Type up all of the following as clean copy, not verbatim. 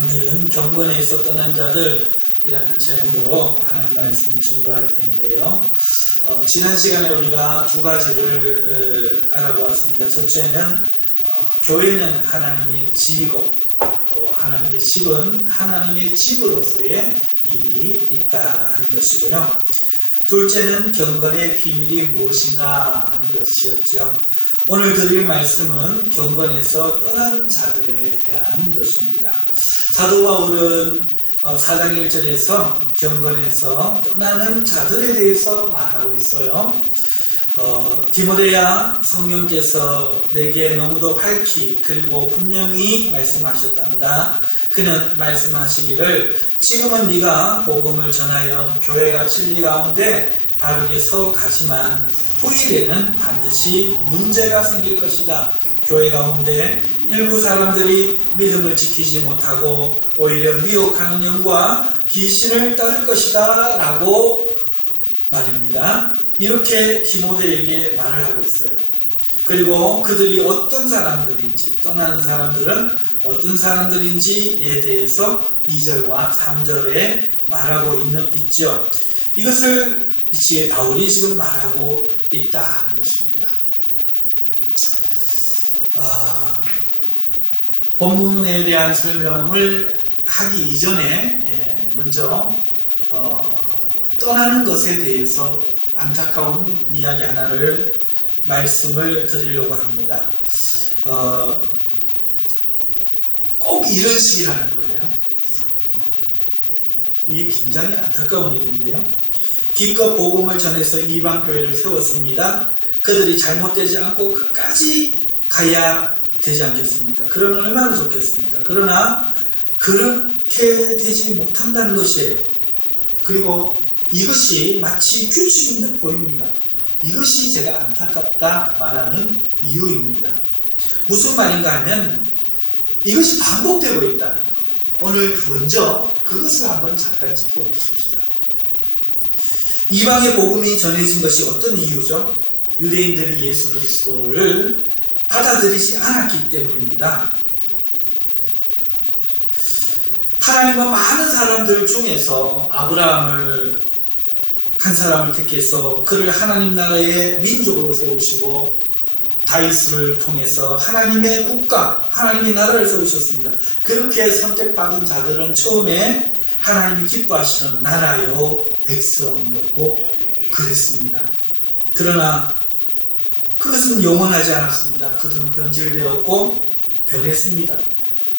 오늘은 경건에서 떠난 자들이라는 제목으로 하나님 말씀 증거할 텐데요. 지난 시간에 우리가 두 가지를 알아보았습니다. 첫째는 교회는 하나님의 집이고 하나님의 집은 하나님의 집으로서의 일이 있다 하는 것이고요. 둘째는 경건의 비밀이 무엇인가 하는 것이었죠. 오늘 드릴 말씀은 경건에서 떠난 자들에 대한 것입니다. 사도 바울은 4장 1절에서 경건에서 떠나는 자들에 대해서 말하고 있어요. 디모데야, 성령께서 내게 너무도 밝히 그리고 분명히 말씀하셨단다. 그는 말씀하시기를 지금은 네가 복음을 전하여 교회가 진리 가운데 바르게 서가지만 후일에는 반드시 문제가 생길 것이다. 교회 가운데 일부 사람들이 믿음을 지키지 못하고 오히려 미혹하는 영과 귀신을 따를 것이다 라고 말입니다. 이렇게 디모데에게 말을 하고 있어요. 그리고 그들이 어떤 사람들인지, 떠나는 사람들은 어떤 사람들인지에 대해서 2절과 3절에 말하고 있죠. 이것을 바울이 지금 말하고 있다는 것입니다. 본문에 대한 설명을 하기 이전에 먼저 떠나는 것에 대해서 안타까운 이야기 하나를 말씀을 드리려고 합니다. 꼭 이런 식이라는 거예요. 이게 굉장히 안타까운 일인데요. 기껏 복음을 전해서 이방 교회를 세웠습니다. 그들이 잘못되지 않고 끝까지 가야 되지 않겠습니까? 그러면 얼마나 좋겠습니까? 그러나 그렇게 되지 못한다는 것이에요. 그리고 이것이 마치 규칙인 듯 보입니다. 이것이 제가 안타깝다 말하는 이유입니다. 무슨 말인가 하면 이것이 반복되고 있다는 것. 오늘 먼저 그것을 한번 잠깐 짚어보십시다. 이방의 복음이 전해진 것이 어떤 이유죠? 유대인들이 예수 그리스도를 받아들이지 않았기 때문입니다. 하나님은 많은 사람들 중에서 아브라함을 한 사람을 택해서 그를 하나님 나라의 민족으로 세우시고 다윗을 통해서 하나님의 국가, 하나님의 나라를 세우셨습니다. 그렇게 선택받은 자들은 처음에 하나님이 기뻐하시는 나라요 백성이었고 그랬습니다. 그러나 그것은 영원하지 않았습니다. 그들은 변질되었고 변했습니다.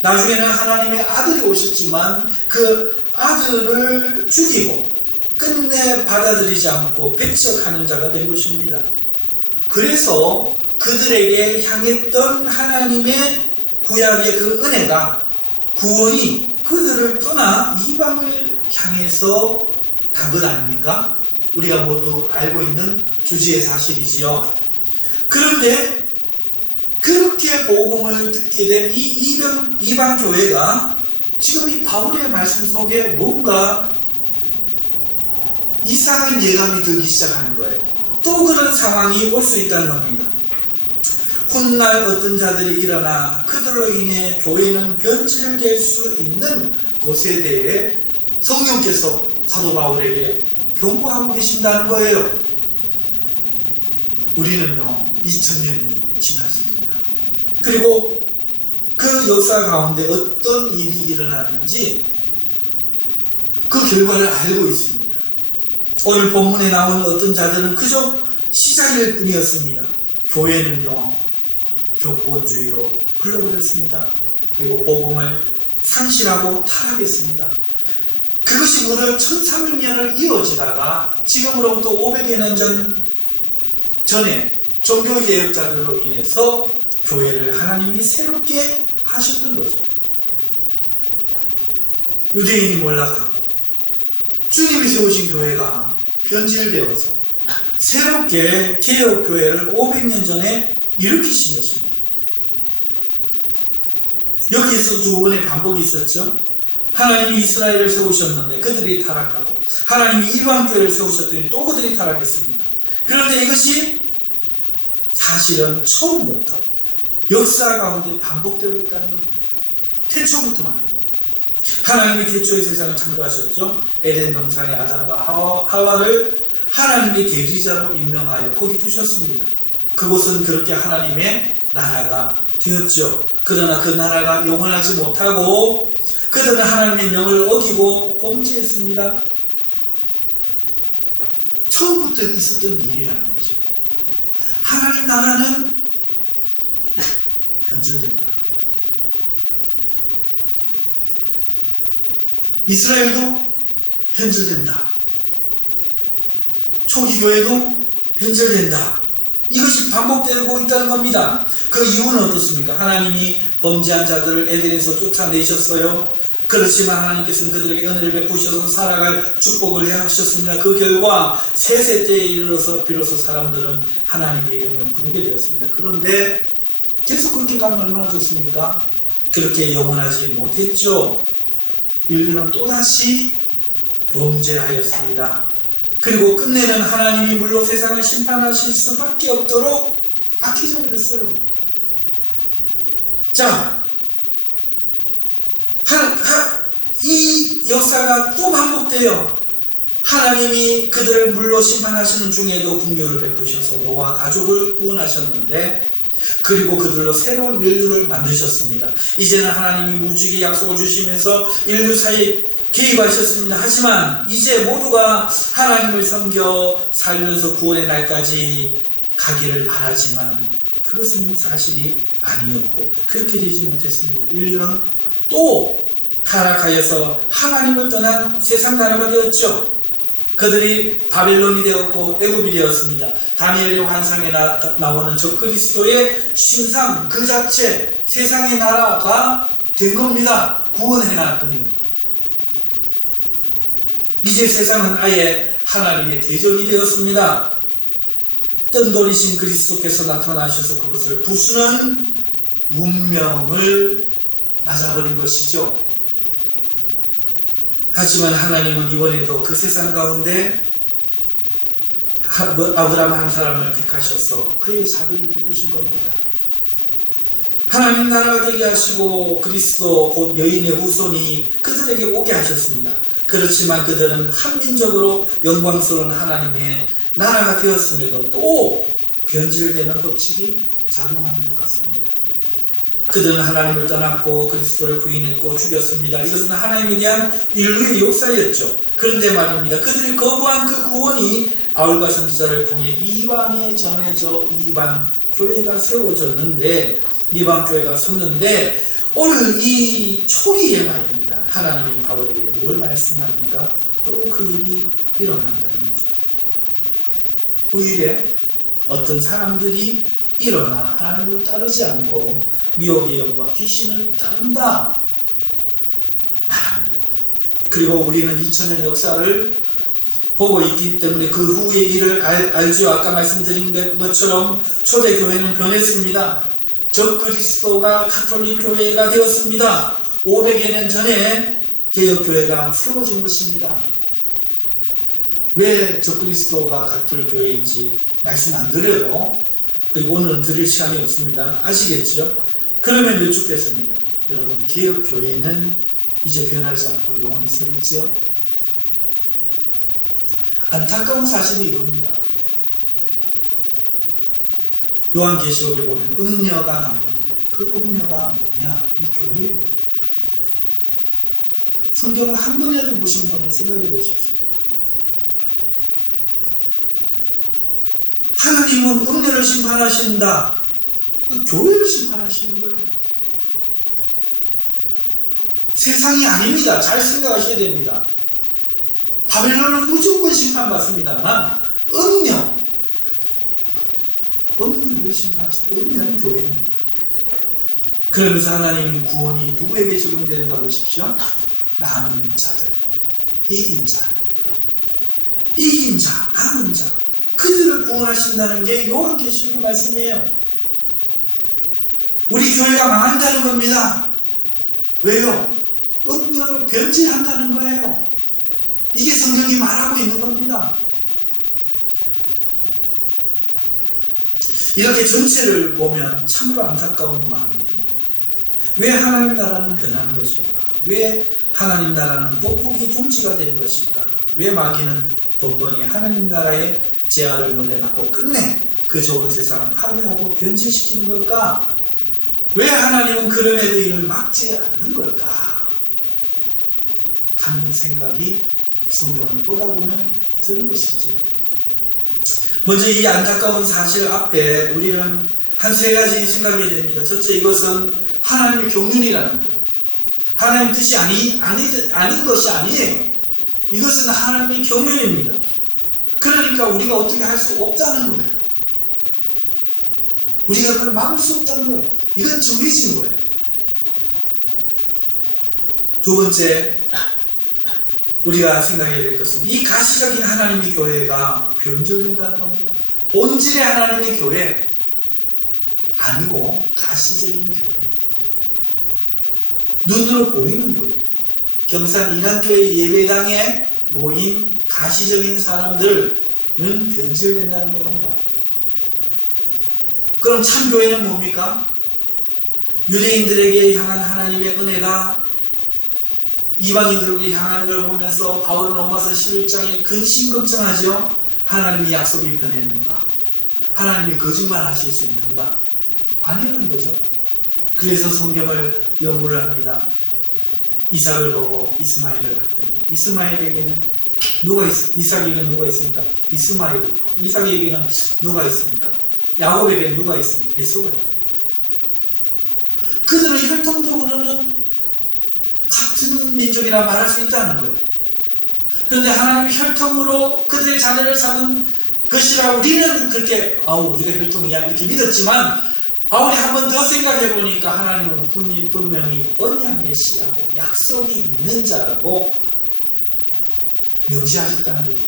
나중에는 하나님의 아들이 오셨지만 그 아들을 죽이고 끝내 받아들이지 않고 배척하는 자가 된 것입니다. 그래서 그들에게 향했던 하나님의 구약의 그 은혜가, 구원이 그들을 떠나 이방을 향해서 간 것 아닙니까? 우리가 모두 알고 있는 주지의 사실이지요. 그런데 그렇게 복음을 듣게 된 이 이방 교회가 지금 이 바울의 말씀 속에 뭔가 이상한 예감이 들기 시작하는 거예요. 또 그런 상황이 올 수 있다는 겁니다. 훗날 어떤 자들이 일어나 그들로 인해 교회는 변질될 수 있는 것에 대해 성령께서 사도 바울에게 경고하고 계신다는 거예요. 우리는요 2000년이 지났습니다. 그리고 그 역사 가운데 어떤 일이 일어났는지 그 결과를 알고 있습니다. 오늘 본문에 나오는 어떤 자들은 그저 시작일 뿐이었습니다. 교회는요 교권주의로 흘러버렸습니다. 그리고 복음을 상실하고 타락했습니다. 그것이 무려 1300년을 이어지다가 지금으로부터 500여 년 전에 종교개혁자들로 인해서 교회를 하나님이 새롭게 하셨던 거죠. 유대인이 몰락하고 주님이 세우신 교회가 변질되어서 새롭게 개혁교회를 500년 전에 일으키신 것입니다. 여기에서 두 번의 반복이 있었죠. 하나님이 이스라엘을 세우셨는데 그들이 타락하고 하나님이 이방교회를 세우셨더니 또 그들이 타락했습니다. 그런데 이것이 사실은 처음부터 역사 가운데 반복되고 있다는 겁니다. 태초부터 말입니다. 하나님이 태초의 세상을 창조하셨죠. 에덴 동산의 아담과 하와를 하나님의 대리자로 임명하여 거기 두셨습니다. 그곳은 그렇게 하나님의 나라가 되었죠. 그러나 그 나라가 영원하지 못하고 그들은 하나님의 명을 어기고 범죄했습니다. 처음부터 있었던 일이라는 거죠. 하나님 나라는 변질된다. 이스라엘도 변질된다. 초기 교회도 변질된다. 이것이 반복되고 있다는 겁니다. 그 이유는 어떻습니까? 하나님이 범죄한 자들을 에덴에서 쫓아내셨어요. 그렇지만 하나님께서는 그들에게 은혜를 베푸셔서 살아갈 축복을 하셨습니다. 그 결과 셋째 때에 이르러서 비로소 사람들은 하나님의 이름을 부르게 되었습니다. 그런데 계속 그렇게 가면 얼마나 좋습니까? 그렇게 영원하지 못했죠. 인류는 또다시 범죄하였습니다. 그리고 끝내는 하나님이 물로 세상을 심판하실 수밖에 없도록 악해져 버렸어요. 자, 이 역사가 또 반복돼요. 하나님이 그들을 물로 심판하시는 중에도 긍휼을 베푸셔서 노아 가족을 구원하셨는데, 그리고 그들로 새로운 인류를 만드셨습니다. 이제는 하나님이 무지개 약속을 주시면서 인류 사이에 개입하셨습니다. 하지만 이제 모두가 하나님을 섬겨 살면서 구원의 날까지 가기를 바라지만 그것은 사실이 아니었고 그렇게 되지 못했습니다. 인류는 또 타락하여서 하나님을 떠난 세상 나라가 되었죠. 그들이 바벨론이 되었고 애굽이 되었습니다. 다니엘의 환상에 나오는 적그리스도의 신상 그 자체 세상의 나라가 된 겁니다. 구원해놨더니요. 이제 세상은 아예 하나님의 대적이 되었습니다. 뜬돌이신 그리스도께서 나타나셔서 그것을 부수는 운명을 맞아버린 것이죠. 하지만 하나님은 이번에도 그 세상 가운데 아브라함 한 사람을 택하셔서 그의 자비를 베푸신 겁니다. 하나님 나라가 되게 하시고 그리스도 곧 여인의 후손이 그들에게 오게 하셨습니다. 그렇지만 그들은 한민족으로 영광스러운 하나님의 나라가 되었음에도 또 변질되는 법칙이 작용하는 것 같습니다. 그들은 하나님을 떠났고 그리스도를 부인했고 죽였습니다. 이것은 하나님에 대한 인류의 역사였죠. 그런데 말입니다. 그들이 거부한 그 구원이 바울과 선지자를 통해 이방에 전해져 이방 교회가 세워졌는데, 이방 교회가 섰는데, 오늘 이 초기에 말입니다. 하나님이 바울에게 뭘 말씀합니까? 또 그 일이 일어난다는 거죠. 후일에 어떤 사람들이 일어나 하나님을 따르지 않고 미혹의 영과 귀신을 따른다 말합니다. 그리고 우리는 2000년 역사를 보고 있기 때문에 그 후의 일을 알죠. 아까 말씀드린 것처럼 초대교회는 변했습니다. 적그리스도가 가톨릭 교회가 되었습니다. 500여 년 전에 개혁교회가 세워진 것입니다. 왜 적그리스도가 가톨릭 교회인지 말씀 안 드려도, 그리고 오늘은 드릴 시간이 없습니다. 아시겠죠? 그러면 여쭙겠습니다. 여러분, 개혁교회는 이제 변하지 않고 영원히 서겠지요? 안타까운 사실이 이겁니다. 요한계시록에 보면 음녀가 나오는데 그 음녀가 뭐냐? 이 교회예요. 성경을 한 번이라도 보신 분은 생각해 보십시오. 하나님은 음녀를 심판하신다. 교회를 심판하시는 거예요. 세상이 아닙니다. 잘 생각하셔야 됩니다. 바벨론은 무조건 심판받습니다만 음녀를 심판하신다. 음녀는 교회입니다. 그러면서 하나님 구원이 누구에게 적용되는가 보십시오. 남은 자들, 이긴 자, 남은 자, 그들을 구원하신다는 게 요한계시록의 말씀이에요. 우리 교회가 망한다는 겁니다. 왜요? 음녀를 변질한다는 거예요. 이게 성경이 말하고 있는 겁니다. 이렇게 전체를 보면 참으로 안타까운 마음이 듭니다. 왜 하나님 나라는 변하는 것일까? 왜 하나님 나라는 복국이 둥지가 된 것일까? 왜 마귀는 번번이 하나님 나라의 재앙을 몰래막고 끝내 그 좋은 세상을 파괴하고 변질시키는 걸까? 왜 하나님은 그럼에도 이를 막지 않는 걸까? 하는 생각이 성경을 보다 보면 드는 것이죠. 먼저 이 안타까운 사실 앞에 우리는 한 세 가지 생각해야 됩니다. 첫째, 이것은 하나님의 경륜이라는 거예요. 하나님 뜻이 아닌 것이 아니에요. 이것은 하나님의 경륜입니다. 그러니까 우리가 어떻게 할 수 없다는 거예요. 우리가 그걸 막을 수 없다는 거예요. 이건 정해진 거예요. 두 번째, 우리가 생각해야 될 것은 이 가시적인 하나님의 교회가 변질된다는 겁니다. 본질의 하나님의 교회 아니고 가시적인 교회, 눈으로 보이는 교회, 경산 인한교회 예배당에 모인 가시적인 사람들은 변질된다는 겁니다. 그럼 참 교회는 뭡니까? 유대인들에게 향한 하나님의 은혜가 이방인들에게 향하는 걸 보면서 바울은 로마서 11장에 근심 걱정하죠. 하나님이 약속이 변했는가? 하나님이 거짓말 하실 수 있는가? 아니라는 거죠. 그래서 성경을 연구를 합니다. 이삭을 보고 이스마엘을 봤더니 이스마엘에게는 이삭에게는 누가 있습니까? 이스마엘이 있고 이삭에게는 누가 있습니까? 야곱에게는 누가 있습니까? 에서가 있다. 그들은 혈통적으로는 같은 민족이라 말할 수 있다는 거예요. 그런데 하나님의 혈통으로 그들의 자녀를 삼은 것이라 우리는 그렇게 우리가 혈통이야 이렇게 믿었지만 바울이 한 번 더 생각해 보니까 하나님은 분명히 언약의 씨라고 약속이 있는 자라고 명시하셨다는 거죠.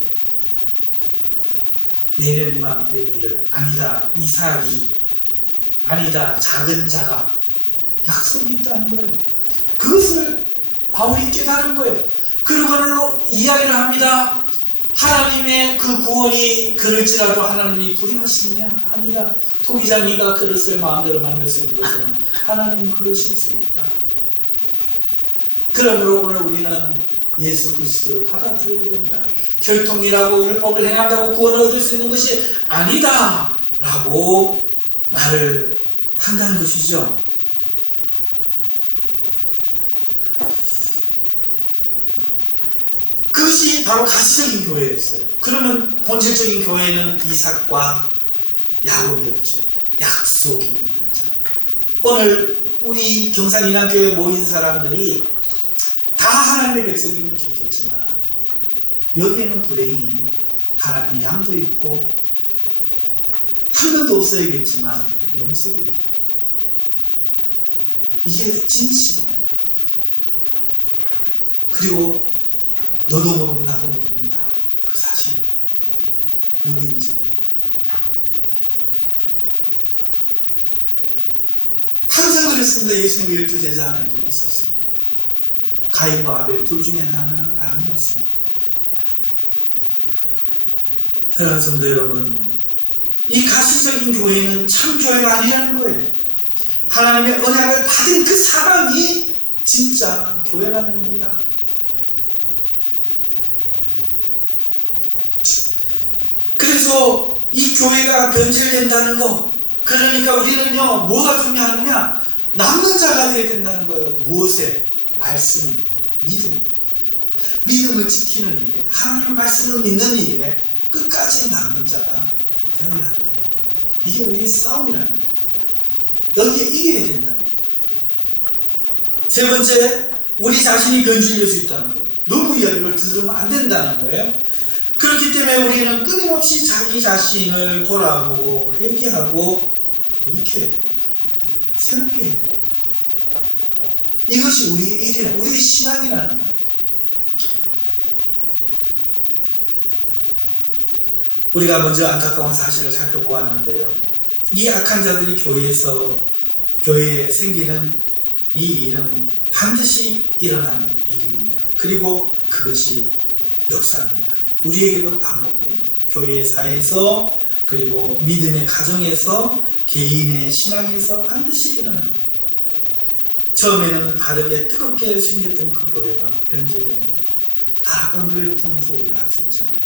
내년 이맘때 이를 아니다 이삭이 아니다 작은 자가 약속이 있다는 거예요. 그것을 바울이 깨달은 거예요. 그걸로 이야기를 합니다. 하나님의 그 구원이 그럴지라도 하나님이 불의하시느냐? 아니다. 토기장이가 그릇을 마음대로 만들 수 있는 것은 하나님은 그러실 수 있다. 그러므로 오늘 우리는 예수 그리스도를 받아들여야 된다. 혈통이라고 율법을 행한다고 구원을 얻을 수 있는 것이 아니다 라고 말을 한다는 것이죠. 그것이 바로 가시적인 교회였어요. 그러면 본질적인 교회는 이삭과 야곱이었죠. 약속이 있는 자. 오늘 우리 경산 인한교회에 모인 사람들이 다 하나님의 백성이면 좋겠지만 여기에는 불행히 하나님의 양도 있고 한 명도 없어야겠지만 영수도 있다는 것. 이게 진실입니다. 그리고 너도 모르고 나도 모릅니다. 그 사실이 누구인지. 항상 그랬습니다. 예수님 12제자 안에도 있었습니다. 가인과 아벨 둘 중에 하나는 아니었습니다. 사랑하는 성도 여러분, 이 가시적인 교회는 참 교회가 아니라는 거예요. 하나님의 언약을 받은 그 사람이 진짜 교회라는 겁니다. 그래서 이 교회가 변질된다는 거, 그러니까 우리는요 뭐가 중요하느냐? 남는 자가 되어야 된다는 거예요. 무엇에? 말씀에, 믿음에. 믿음을 지키는 일에, 하나님의 말씀을 믿는 일에 끝까지 남는 자가 되어야 한다. 이게 우리의 싸움이라는 거예요. 여기에 이겨야 된다는 거예요. 세 번째, 우리 자신이 변질될 수 있다는 거예요. 너무 이야기를 들으면 안 된다는 거예요. 그렇기 때문에 우리는 끊임없이 자기 자신을 돌아보고 회개하고 돌이켜야 됩니다. 새롭게 해야 돼요. 이것이 우리의 일이라는, 우리의 신앙이라는 거예요. 우리가 먼저 안타까운 사실을 살펴보았는데요. 이 악한 자들이 교회에 생기는 이 일은 반드시 일어나는 일입니다. 그리고 그것이 역사입니다. 우리에게도 반복됩니다. 교회 사회에서, 그리고 믿음의 가정에서, 개인의 신앙에서 반드시 일어납니다. 처음에는 바르게 뜨겁게 생겼던 그 교회가 변질되는 거, 다락방 교회를 통해서 우리가 알 수 있잖아요.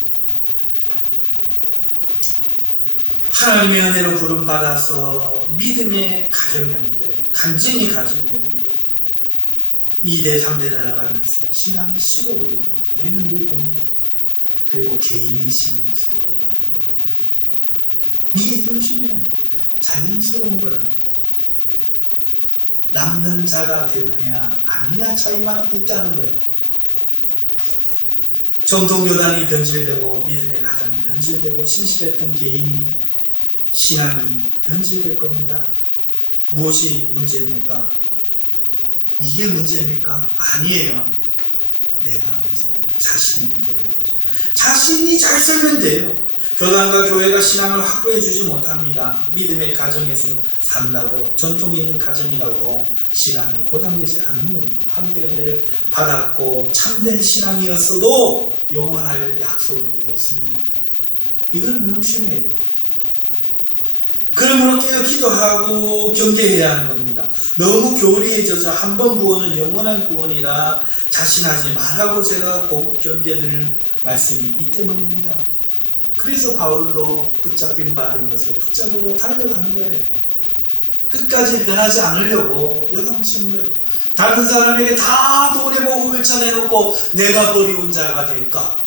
하나님의 은혜로 부름받아서 믿음의 가정이었는데, 간증의 가정이었는데 2대 3대 내려가면서 신앙이 식어버리는 거 우리는 늘 봅니다. 그리고 개인의 신앙에서도 우리는 봅니다. 이게 현실이라는 거예요. 자연스러운 거라는 거예요. 남는 자가 되느냐 아니냐 차이만 있다는 거예요. 정통교단이 변질되고 믿음의 가정이 변질되고 신실했던 개인이 신앙이 변질될 겁니다. 무엇이 문제입니까? 이게 문제입니까? 아니에요. 내가 문제입니다. 자신이 문제입니다. 자신이 잘 살면 돼요. 교단과 교회가 신앙을 확보해 주지 못합니다. 믿음의 가정에서 산다고, 전통이 있는 가정이라고 신앙이 보장되지 않는 겁니다. 한때 은혜를 받았고 참된 신앙이었어도 영원할 약속이 없습니다. 이걸 명심해야 돼요. 그러므로 깨어 기도하고 경계해야 하는 겁니다. 너무 교리에 젖어 한 번 구원은 영원한 구원이라 자신하지 말라고 제가 경계드리는 말씀이 이 때문입니다. 그래서 바울도 붙잡힌 바 된 것을 붙잡으러 달려가는 거예요. 끝까지 변하지 않으려고 요동치는 거예요. 다른 사람에게 다 돈의 복음을 전해놓고 내가 버리운 자가 될까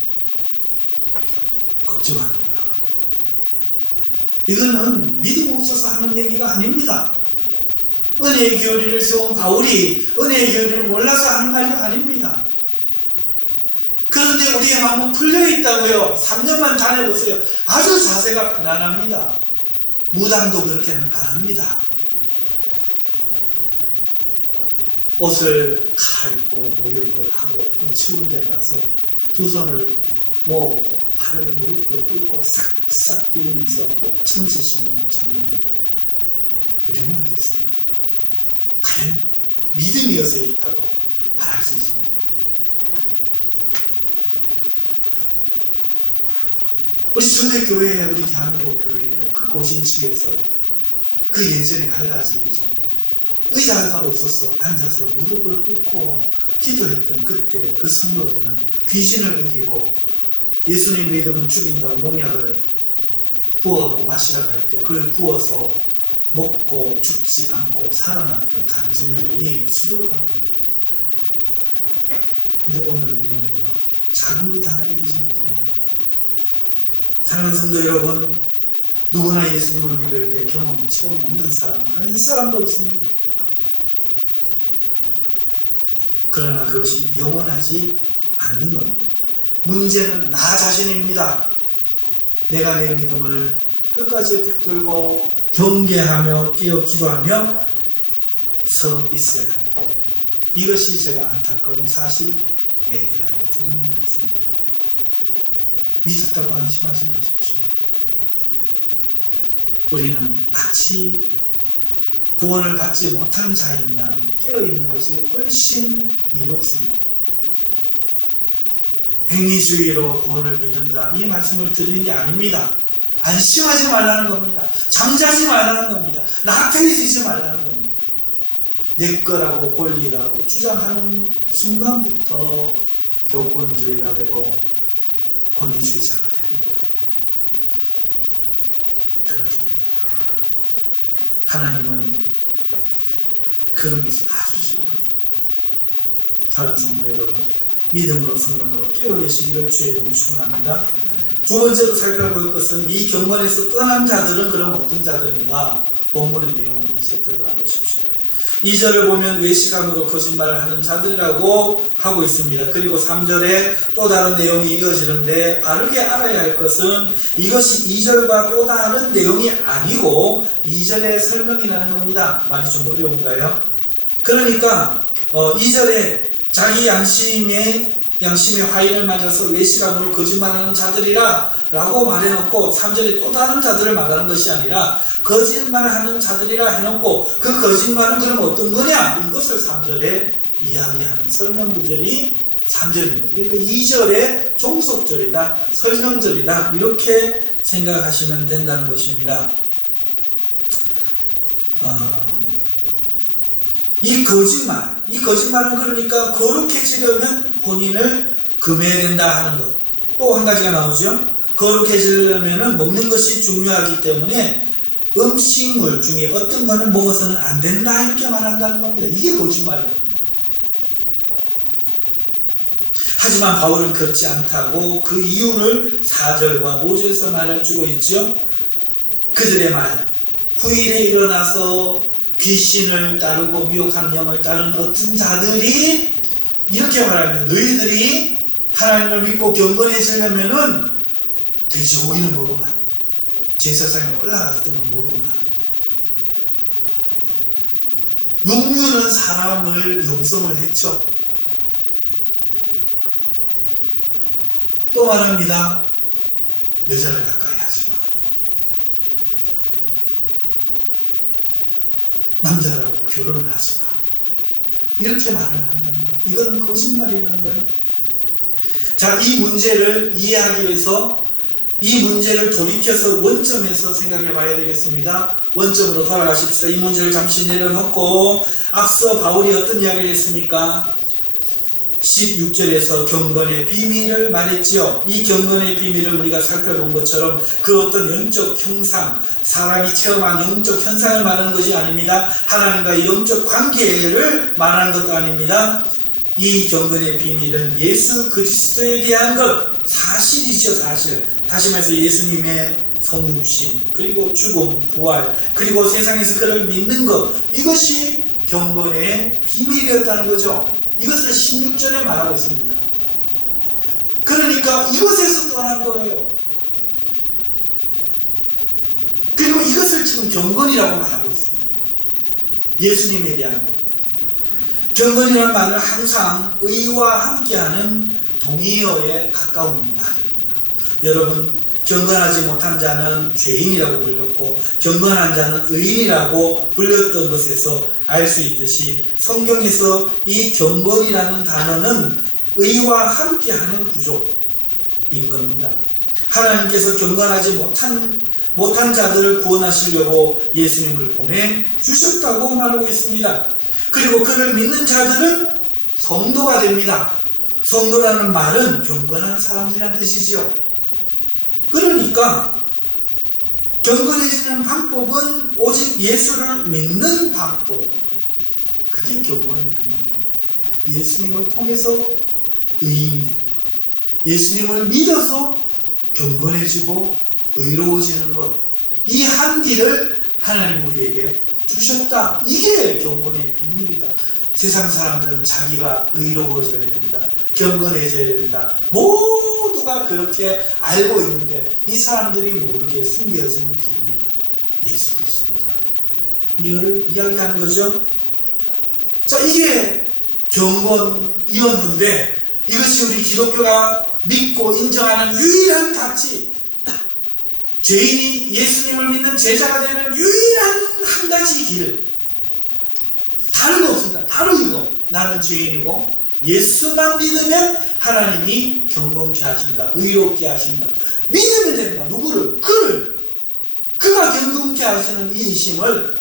걱정하는 거야. 이거는 믿음 없어서 하는 얘기가 아닙니다. 은혜의 교리를 세운 바울이 은혜의 교리를 몰라서 하는 말이 아닙니다. 그런데 우리의 마음은 풀려있다고요. 3년만 다녀보세요. 아주 자세가 편안합니다. 무당도 그렇게는 안 합니다. 옷을 갈아입고 모욕을 하고 그 추운 데 가서 두 손을 모으고 팔을 무릎을 꿇고 싹싹 빌면서 천지신명을 찾는데 우리는 어떻습니까? 과연 믿음이어서 이렇다고 말할 수 있습니까? 우리 초대교회, 우리 대한민국 교회 그 고신측에서 그 예전에 갈라지기 전에 의자가 없어서 앉아서 무릎을 꿇고 기도했던 그때 그 성도들은 귀신을 이기고 예수님 믿으면 죽인다고 농약을 부어갖고 마시러 갈 때 그걸 부어서 먹고 죽지 않고 살아났던 간증들이 수두룩한 겁니다. 근데 오늘 우리는 작은 것 하나 이기지 못하고, 사랑하는 성도 여러분, 누구나 예수님을 믿을 때 경험, 체험 없는 사람 한 사람도 없습니다. 그러나 그것이 영원하지 않는 겁니다. 문제는 나 자신입니다. 내가 내 믿음을 끝까지 붙들고 경계하며 깨어 기도하며 서 있어야 한다. 이것이 제가 안타까운 사실에 대하여 드리는 말씀입니다. 믿었다고 안심하지 마십시오. 우리는 마치 구원을 받지 못한 자인 양 깨어있는 것이 훨씬 이롭습니다. 행위주의로 구원을 이룬다, 이 말씀을 드리는 게 아닙니다. 안심하지 말라는 겁니다. 잠자지 말라는 겁니다. 나태해지지 말라는 겁니다. 내 거라고 권리라고 주장하는 순간부터 교권주의가 되고 권위주의자가 되는 거예요. 그렇게 됩니다. 하나님은 그런 것을 아주 싫어합니다. 사랑하는 성도 여러분, 믿음으로 성령으로 깨어 계시기를 주의 이름으로 축원합니다. 두 번째로 살펴볼 것은 이 경건에서 떠난 자들은 그럼 어떤 자들인가? 본문의 내용을 이제 들어가 보십시다. 2절을 보면 외식함으로 거짓말을 하는 자들이라고 하고 있습니다. 그리고 3절에 또 다른 내용이 이어지는데, 바르게 알아야 할 것은 이것이 2절과 또 다른 내용이 아니고 2절의 설명이라는 겁니다. 많이 좀 어려운가요? 그러니까 2절에 자기 양심의 화인을 맞아서 외식함으로 거짓말하는 자들이라 라고 말해놓고 3절에 또 다른 자들을 말하는 것이 아니라 거짓말하는 자들이라 해놓고 그 거짓말은 그럼 어떤 거냐? 이것을 3절에 이야기하는 설명 구절이 3절입니다. 그러니까 2절의 종속절이다, 설명절이다, 이렇게 생각하시면 된다는 것입니다. 이 거짓말은 그러니까 거룩해지려면 혼인을 금해야 된다 하는 것. 또 한 가지가 나오죠. 거룩해지려면 먹는 것이 중요하기 때문에 음식물 중에 어떤 거는 먹어서는 안 된다 이렇게 말한다는 겁니다. 이게 거짓말이에요. 하지만 바울은 그렇지 않다고 그 이유를 4절과 5절에서 말해주고 있죠. 그들의 말, 후일에 일어나서 귀신을 따르고 미혹한 영을 따르는 어떤 자들이 이렇게 말합니다. 너희들이 하나님을 믿고 경건해지려면은 돼지고기는 먹으면 안 돼. 제사상에 올라갔을 때는 먹으면 안 돼. 육류는 사람을 영성을 해쳐. 또 말합니다. 여자를 가까이 하지 마. 남자라고 결혼을 하지 마. 이렇게 말을 한다는 거예요. 이거는 거짓말이라는 거예요. 자, 이 문제를 이해하기 위해서 이 문제를 돌이켜서 원점에서 생각해 봐야 되겠습니다. 원점으로 돌아가십시다. 이 문제를 잠시 내려놓고 앞서 바울이 어떤 이야기를 했습니까? 16절에서 경건의 비밀을 말했지요. 이 경건의 비밀을 우리가 살펴본 것처럼 그 어떤 영적 형상, 사람이 체험한 영적 현상을 말하는 것이 아닙니다. 하나님과의 영적 관계를 말하는 것도 아닙니다. 이 경건의 비밀은 예수 그리스도에 대한 것, 사실이죠. 사실. 다시 말해서 예수님의 성육신, 그리고 죽음, 부활, 그리고 세상에서 그를 믿는 것, 이것이 경건의 비밀이었다는 거죠. 이것을 16절에 말하고 있습니다. 그러니까 이것에서 떠난 거예요. 그리고 이것을 지금 경건이라고 말하고 있습니다. 예수님에 대한 것. 경건이라는 말은 항상 의와 함께하는 동의어에 가까운 말입니다. 여러분, 경건하지 못한 자는 죄인이라고 불렸고 경건한 자는 의인이라고 불렸던 것에서 알 수 있듯이 성경에서 이 경건이라는 단어는 의와 함께하는 구조인 겁니다. 하나님께서 경건하지 못한 자들을 구원하시려고 예수님을 보내주셨다고 말하고 있습니다. 그리고 그를 믿는 자들은 성도가 됩니다. 성도라는 말은 경건한 사람들이라는 뜻이지요. 그러니까 경건해지는 방법은 오직 예수를 믿는 방법입니다. 그게 경건의 비밀입니다. 예수님을 통해서 의인이 되는 것, 예수님을 믿어서 경건해지고 의로워지는 것, 이 한 길을 하나님 우리에게 주셨다. 이게 경건의 비밀이다. 세상 사람들은 자기가 의로워져야 된다, 경건해져야 된다, 모두가 그렇게 알고 있는데 이 사람들이 모르게 숨겨진 비밀, 예수 그리스도다. 이거를 이야기하는 거죠. 자, 이게 경건이었는데 이것이 우리 기독교가 믿고 인정하는 유일한 가치, 죄인이 예수님을 믿는 제자가 되는 유일한 한 가지 길, 다른 거 없습니다. 바로 이거. 나는 죄인이고 예수만 믿으면 하나님이 경건케 하신다, 의롭게 하신다. 믿으면 된다. 누구를? 그가 경건케 하시는 이 이심을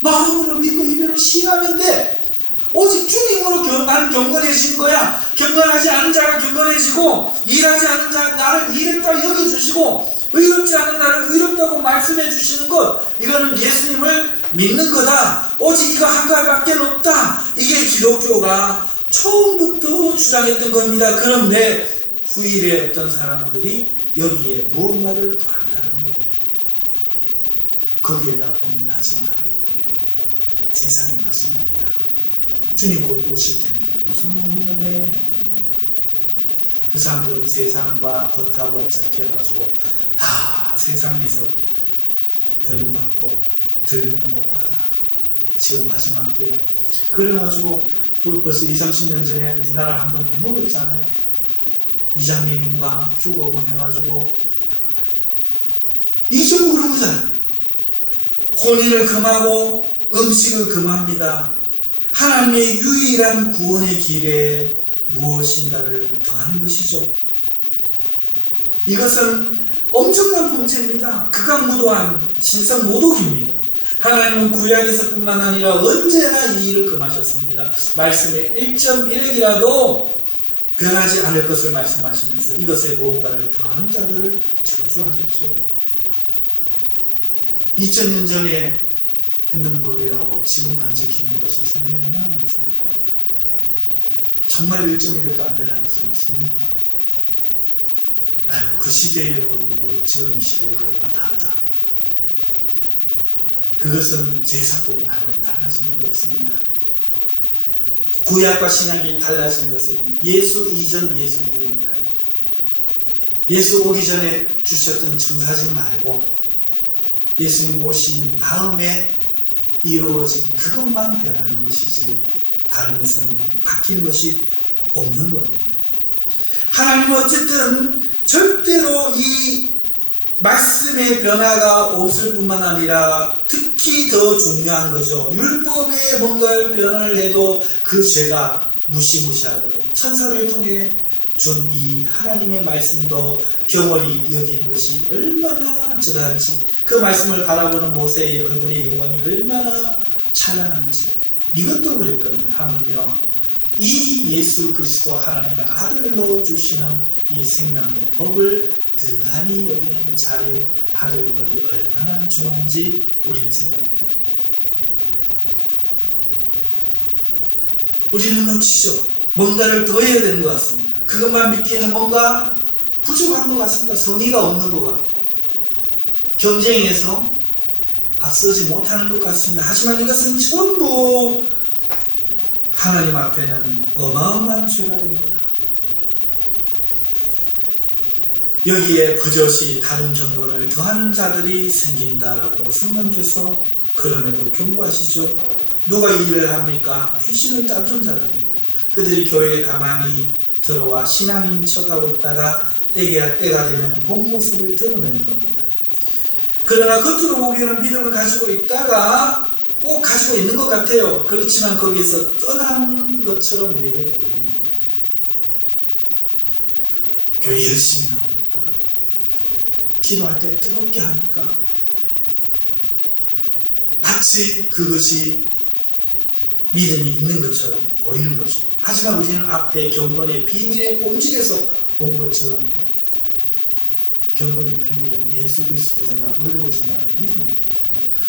마음으로 믿고 힘으로 신하면 돼. 오직 주님으로 나는 경건해진 거야. 경건하지 않은 자가 경건해지고 일하지 않은 자가 나를 일했다 여겨주시고 의롭지 않은 나를 의롭다고 말씀해 주시는 것, 이거는 예수님을 믿는 거다. 오직 이거 한 가지밖에 없다. 이게 기독교가 처음부터 주장했던 겁니다. 그런데 후일에 어떤 사람들이 여기에 무언가를 더한다는 거예요. 거기에다 고민하지 말아야 돼. 세상이 마지막이야. 주님 곧 오실 텐데 무슨 고민을 해? 그 사람들은 세상과 버타버짝 해가지고 다 세상에서 버림받고 들림을 못 받아. 지금 마지막 때야. 그래가지고 벌써 20-30년 전에 우리나라 한번 해먹었잖아요. 이장님인가 휴거 뭐 해가지고 이 정도 그런 거잖아요. 혼인을 금하고 음식을 금합니다. 하나님의 유일한 구원의 길에 무엇인가를 더하는 것이죠. 이것은 엄청난 문제입니다. 극악무도한 신성모독입니다. 하나님은 구약에서뿐만 아니라 언제나 이 일을 금하셨습니다. 말씀의 1.1핵이라도 변하지 않을 것을 말씀하시면서 이것에 무언가를 더하는 자들을 저주하셨죠. 2000년 전에 했는 법이라고 지금 안 지키는 것이 성경에 얼마나 많습니까? 정말 1.1핵도 안 변한 것은 있습니까? 아이고, 그 시대의 법이고 지금 이 시대의 법은 다르다. 그것은 제사법 말고는 달라진 게 없습니다. 구약과 신약이 달라진 것은 예수 이전 예수 이후니까요. 예수 오기 전에 주셨던 청사진 말고 예수님 오신 다음에 이루어진 그것만 변하는 것이지 다른 것은 바뀌는 것이 없는 겁니다. 하나님은 어쨌든 절대로 이 말씀의 변화가 없을 뿐만 아니라 특히 더 중요한 거죠. 율법에 뭔가를 변화를 해도 그 죄가 무시무시하거든. 천사를 통해 준 이 하나님의 말씀도 경홀히 여기는 것이 얼마나 저한지, 그 말씀을 바라보는 모세의 얼굴의 영광이 얼마나 찬란한지, 이것도 그랬거든요. 하물며 이 예수 그리스도 하나님의 아들로 주시는 이 생명의 법을 등한히 여기는 자의 바들벌이 얼마나 중요한지 우리는 생각합니다. 우리는 놓치죠. 뭔가를 더 해야 되는 것 같습니다. 그것만 믿기에는 뭔가 부족한 것 같습니다. 성의가 없는 것 같고 경쟁에서 앞서지 못하는 것 같습니다. 하지만 이것은 전부 하나님 앞에는 어마어마한 죄가 됩니다. 여기에 버젓이 다른 경건을 더하는 자들이 생긴다라고 성령께서 그럼에도 경고하시죠. 누가 이 일을 합니까? 귀신을 따르는 자들입니다. 그들이 교회에 가만히 들어와 신앙인 척하고 있다가 때가 되면 본 모습을 드러내는 겁니다. 그러나 겉으로 보기에는 믿음을 가지고 있다가 꼭 가지고 있는 것 같아요. 그렇지만 거기에서 떠난 것처럼 우리에게 보이는 거예요. 교회 열심히 나옵니까? 기도할 때 뜨겁게 합니까? 마치 그것이 믿음이 있는 것처럼 보이는 것이죠. 하지만 우리는 앞에 경건의 비밀의 본질에서 본 것처럼 경건의 비밀은 예수 그리스도가 의로우신다는 믿음입니다.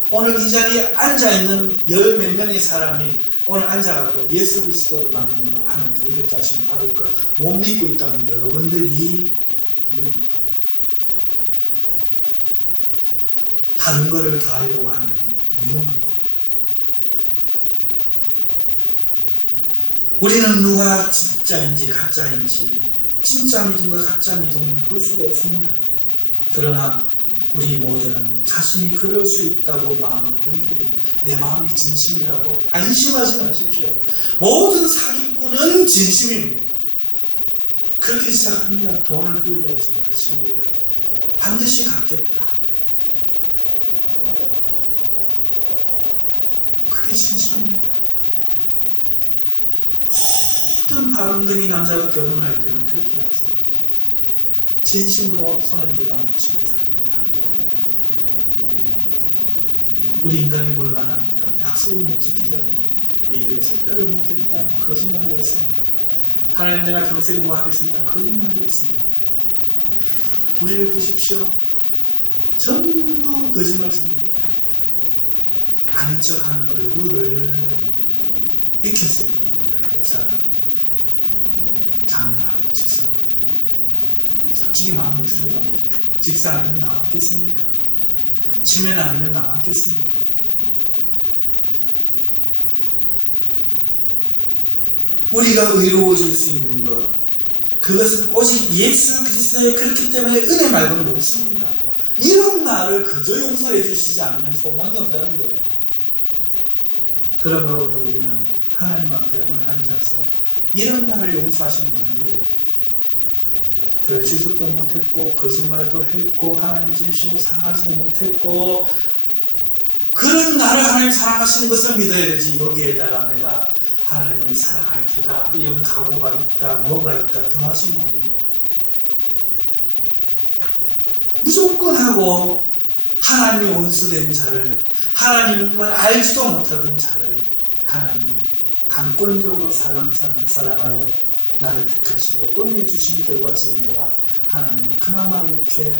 오늘 이 자리에 앉아있는 열 몇 명의 사람이 오늘 앉아갖고 예수 그리스도를 만나면 하나님께 의롭다 하시면 받을 걸 못 믿고 있다면 여러분들이 위험한 겁니다. 다른 거를 더하려고 하는 위험한 겁니다. 우리는 누가 진짜인지 가짜인지 진짜 믿음과 가짜 믿음을 볼 수가 없습니다. 그러나 우리 모두는 자신이 그럴 수 있다고 마음을 경계해요. 내 마음이 진심이라고 안심하지 마십시오. 모든 사기꾼은 진심입니다. 그렇게 시작합니다. 돈을 빌려줘 친구야. 반드시 갚겠다. 그게 진심입니다. 모든 바람둥이 남자가 결혼할 때는 그렇게 약속하고 진심으로 손에 물어붙이고 삽니다. 우리 인간이 뭘 말합니까? 약속을 못 지키잖아요. 이 교회에서 뼈를 묻겠다. 거짓말이었습니다. 하나님 내가 평생 뭐 하겠습니다. 거짓말이었습니다. 우리를 보십시오. 전부 거짓말쟁입니다. 아닌 척하는 얼굴을 익혔을 뿐입니다. 목사라고 장로라고 집사라고 솔직히 마음을 들여다보십시오. 집사 아니면 나왔겠습니까? 치매 아니면 나왔겠습니까? 우리가 의로워질 수 있는 것, 그것은 오직 예수 그리스도의 그렇기 때문에 은혜 말고는 없습니다. 이런 나를 그저 용서해 주시지 않으면 소망이 없다는 거예요. 그러므로 우리는 하나님 앞에 오늘 앉아서 이런 나를 용서하시는 분을 믿어야 돼요. 교회 출석도 못했고 거짓말도 했고 하나님 진심으로 사랑하지도 못했고 그런 나를 하나님 사랑하시는 것을 믿어야 되지. 여기에다가 내가 하나님을 사랑할 테다 이런 각오가 있다 뭐가 있다 더 하시면 안 됩니다. 무조건 하고 하나님의 원수된 자를 하나님을 알지도 못하던 자를 하나님이 강권적으로 사랑하여 나를 택하시고 은혜 주신 결과 지금 내가 하나님을 그나마 이렇게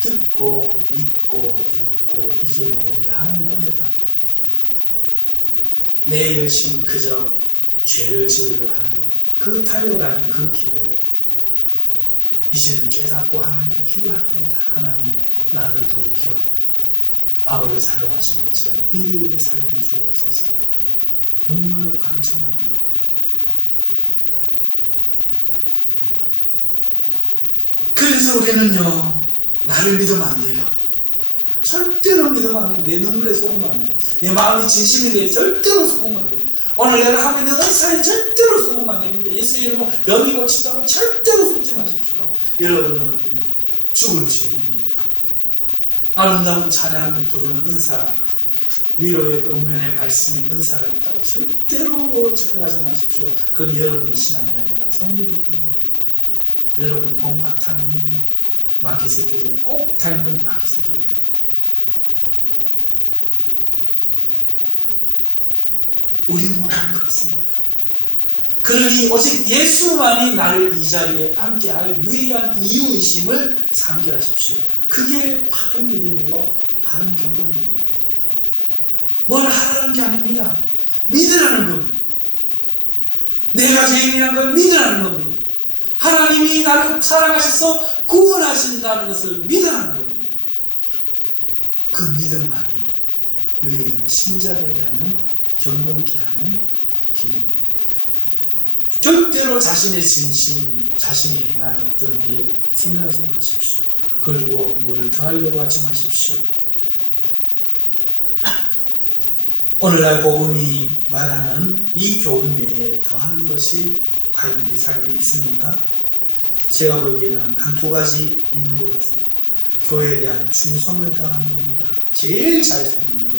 듣고 믿고 믿고 이게 모든 게 하나님의 은혜다. 내 열심은 그저 죄를 지으려 하는 그 달려가는 그 길을 이제는 깨닫고 하나님께 기도할 뿐이다. 하나님 나를 돌이켜 바울을 사용하신 것처럼 의리를 사용해 주옵소서. 눈물로 간청하는 것. 그래서 우리는요, 나를 믿으면 안 돼요. 절대로 믿으면 안 돼요. 내 눈물에 속으면 안 돼요. 내 마음이 진심인데 절대로 속으면 안 돼요. 오늘 내가 하고 있는 은사에 절대로 속으면 안 됩니다. 예수 이름으로 병이 고친다고 절대로 속지 마십시오. 여러분은 죽을 죄인입니다. 아름다운 찬양 부르는 은사, 위로의 은면의 말씀이 은사가 있다고 절대로 착각하지 마십시오. 그건 여러분의 신앙이 아니라 선물일 뿐입니다. 여러분 봄바탕이 마귀 새끼를 꼭 닮은 마귀 새끼입니다. 우리 모두는 그렇습니다. 그러니 오직 예수만이 나를 이 자리에 앉게 할 유일한 이유이심을 상기하십시오. 그게 바른 믿음이고 바른 경건입니다. 뭘 하라는 게 아닙니다. 믿으라는 겁니다. 내가 죄인이라는 걸 믿으라는 겁니다. 하나님이 나를 사랑하셔서 구원하신다는 것을 믿으라는 겁니다. 그 믿음만이 유일한 신자되게 하는, 경건케 하는 길입니다. 절대로 자신의 진심, 자신이 행한 어떤 일 생각하지 마십시오. 그리고 뭘 더 하려고 하지 마십시오. 오늘날 복음이 말하는 이 교훈 외에 더한 것이 과연 우리 삶에 있습니까? 제가 보기에는 한 두 가지 있는 것 같습니다. 교회에 대한 충성을 다하는 겁니다. 제일 잘 사는 것.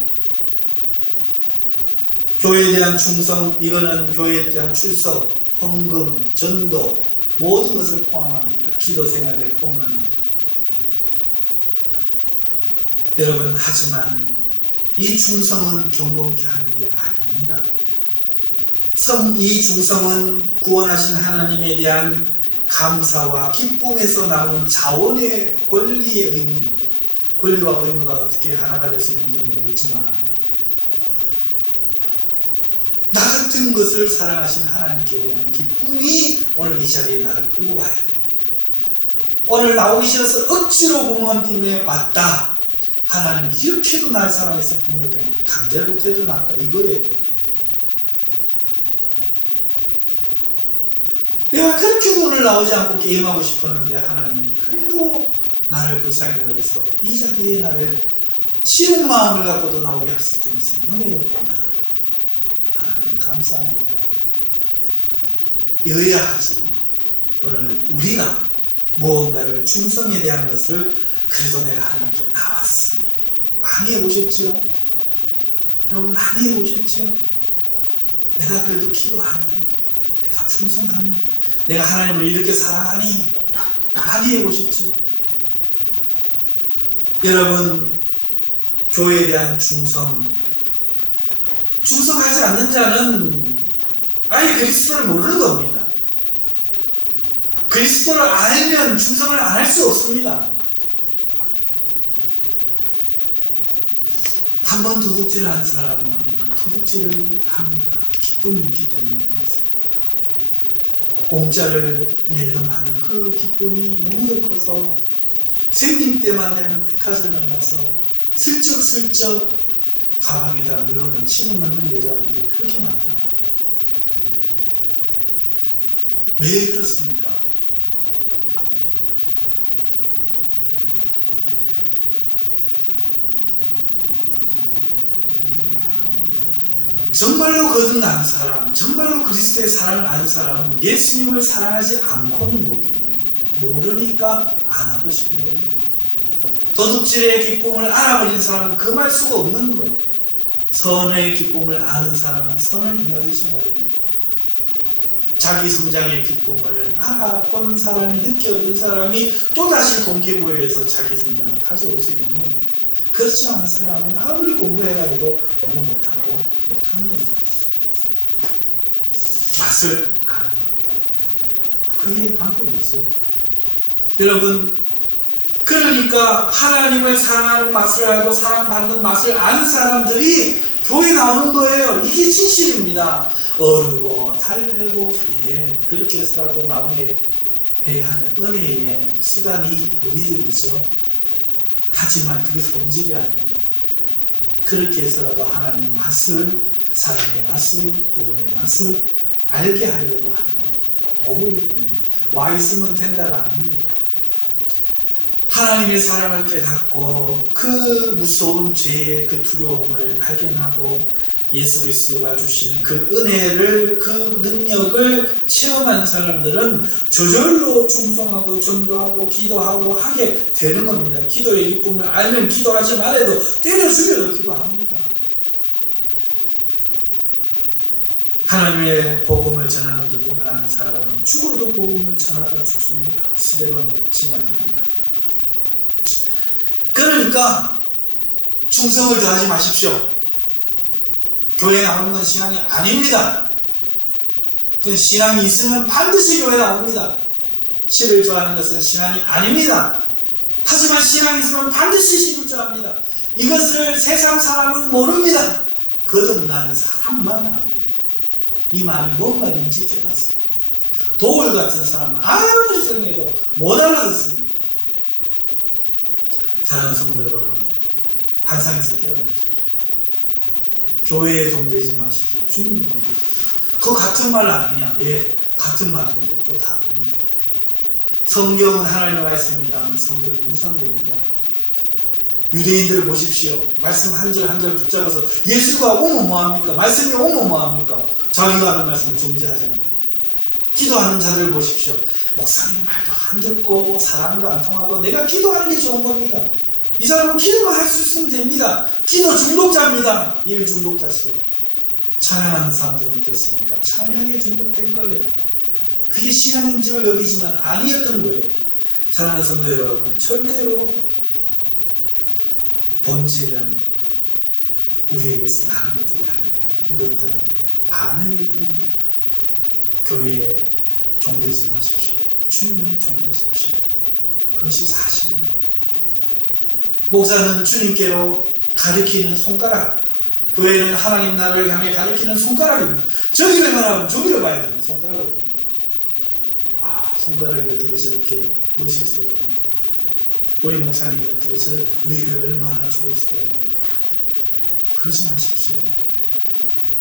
교회에 대한 충성, 이거는 교회에 대한 출석, 헌금, 전도, 모든 것을 포함합니다. 기도 생활을 포함합니다. 여러분, 하지만 이 충성은 경건케 하는 게 아닙니다. 이 충성은 구원하신 하나님에 대한 감사와 기쁨에서 나오는 자원의 권리의 의무입니다. 권리와 의무가 어떻게 하나가 될 수 있는지 모르겠지만 나 같은 것을 사랑하신 하나님께 대한 기쁨이 오늘 이 자리에 나를 끌고 와야 돼요. 오늘 나오기 싫어서 억지로 부모님에 왔다. 하나님이 이렇게도 날 사랑해서 부모를 통해 강제로 데려놨다. 이거예요. 내가 그렇게도 오늘 나오지 않고 게임하고 싶었는데 하나님이 그래도 나를 불쌍히 여겨서 이 자리에 나를 싫은 마음을 갖고도 나오게 하셨던 것은 은혜였구나. 하나님 감사합니다. 이어야 하지. 오늘 우리가 무언가를 충성에 대한 것을 그래도 내가 하나님께 나왔으니 많이 해보셨죠? 여러분 많이 해보셨죠? 내가 그래도 기도하니, 내가 충성하니, 내가 하나님을 이렇게 사랑하니 많이 해보셨죠? 여러분 교회에 대한 충성하지 않는 자는 아예 그리스도를 모르는 겁니다. 그리스도를 알면 충성을 안 할 수 없습니다. 한번 도둑질을 한 사람은 도둑질을 합니다. 기쁨이 있기 때문에 그렇습니다. 공짜를 내려면 하는 그 기쁨이 너무도 커서 생일 때만 되면 백화점에 가서 슬쩍슬쩍 가방에다 물건을 집어넣는 여자분들이 그렇게 많다고. 왜 그렇습니까? 정말로 거듭난 사람, 정말로 그리스도의 사랑을 아는 사람은 예수님을 사랑하지 않고는 못 해요. 모르니까 안 하고 싶은 겁니다. 도둑질의 기쁨을 알아버린 사람은 금할 수가 없는 거예요. 선의 기쁨을 아는 사람은 선을 행하듯이 말입니다. 자기 성장의 기쁨을 알아본 사람이, 느껴본 사람이 또다시 동기부여해서 자기 성장을 가져올 수 있는 겁니다. 그렇지 않은 사람은 아무리 공부해라 해도 공부 못하는 겁니다. 맛을 아는 겁니다. 그게 방법이죠. 여러분, 그러니까 하나님을 사랑하는 맛을 알고 사랑받는 맛을 아는 사람들이 교회 나오는 거예요. 이게 진실입니다. 어르고 달래고 그렇게 해서라도 나오게 해야 하는 은혜의 수단이 우리들이죠. 하지만 그게 본질이 아닙니다. 그렇게 해서라도 하나님 맛을, 사랑의 맛을, 구원의 맛을 알게 하려고 합니다. 도구일 뿐입니다. 와 있으면 된다가 아닙니다. 하나님의 사랑을 깨닫고 그 무서운 죄의 그 두려움을 발견하고 예수 그리스도가 주시는 그 은혜를, 그 능력을 체험한 사람들은 저절로 충성하고 전도하고 기도하고 하게 되는 겁니다. 기도의 기쁨을 알면 기도하지 말아도 때려 죽여도 기도합니다. 하나님의 복음을 전하는 기쁨을 아는 사람은 죽어도 복음을 전하다 죽습니다. 스데반 먹지 말입니다. 그러니까 충성을 더하지 마십시오. 교회 나오는 건 신앙이 아닙니다. 그 신앙이 있으면 반드시 교회 나옵니다. 십을 좋아하는 것은 신앙이 아닙니다. 하지만 신앙이 있으면 반드시 십을 좋아합니다. 이것을 세상 사람은 모릅니다. 거듭난 사람만 압니다. 이 말이 뭔 말인지 깨닫습니다. 도울 같은 사람은 아무리 설명해도 못 알아듣습니다. 사랑하는 성도 여러분, 환상에서 깨어나십시오. 교회에 동되지 마십시오. 주님이 동되십시오. 그 같은 말 아니냐? 예, 같은 말인데 또 다릅니다. 성경은 하나님의 말씀이라면 성경이 무상됩니다. 유대인들 보십시오. 말씀 한 절 한 절 붙잡아서 예수가 오면 뭐합니까? 말씀이 오면 뭐합니까? 자기가 하는 말씀을 중지하잖아요. 기도하는 자들 보십시오. 목사님 말도 안 듣고 사랑도 안 통하고 내가 기도하는 게 좋은 겁니다. 이 사람은 기도만 할 수 있으면 됩니다. 기도 중독자입니다. 일 중독자식으로. 찬양하는 사람들은 어떻습니까? 찬양에 중독된 거예요. 그게 신앙인 줄 여기지만 아니었던 거예요. 사랑하는 성도 여러분, 절대로 본질은 우리에게서 나는 것들이 아닙니다. 이것들은 반응일 뿐입니다. 교회에 종되지 마십시오. 주님의 종되십시오. 그것이 사실입니다. 목사는 주님께로 가리키는 손가락, 교회는 하나님 나라를 향해 가리키는 손가락입니다. 저기를 말하면 저기를 봐야 되는 손가락을 봅니다. 손가락이 어떻게 저렇게 멋있을 수가 있는가? 우리 목사님이 어떻게 저렇게 우리 교회 얼마나 좋을 수가 있는가? 그러지 마십시오.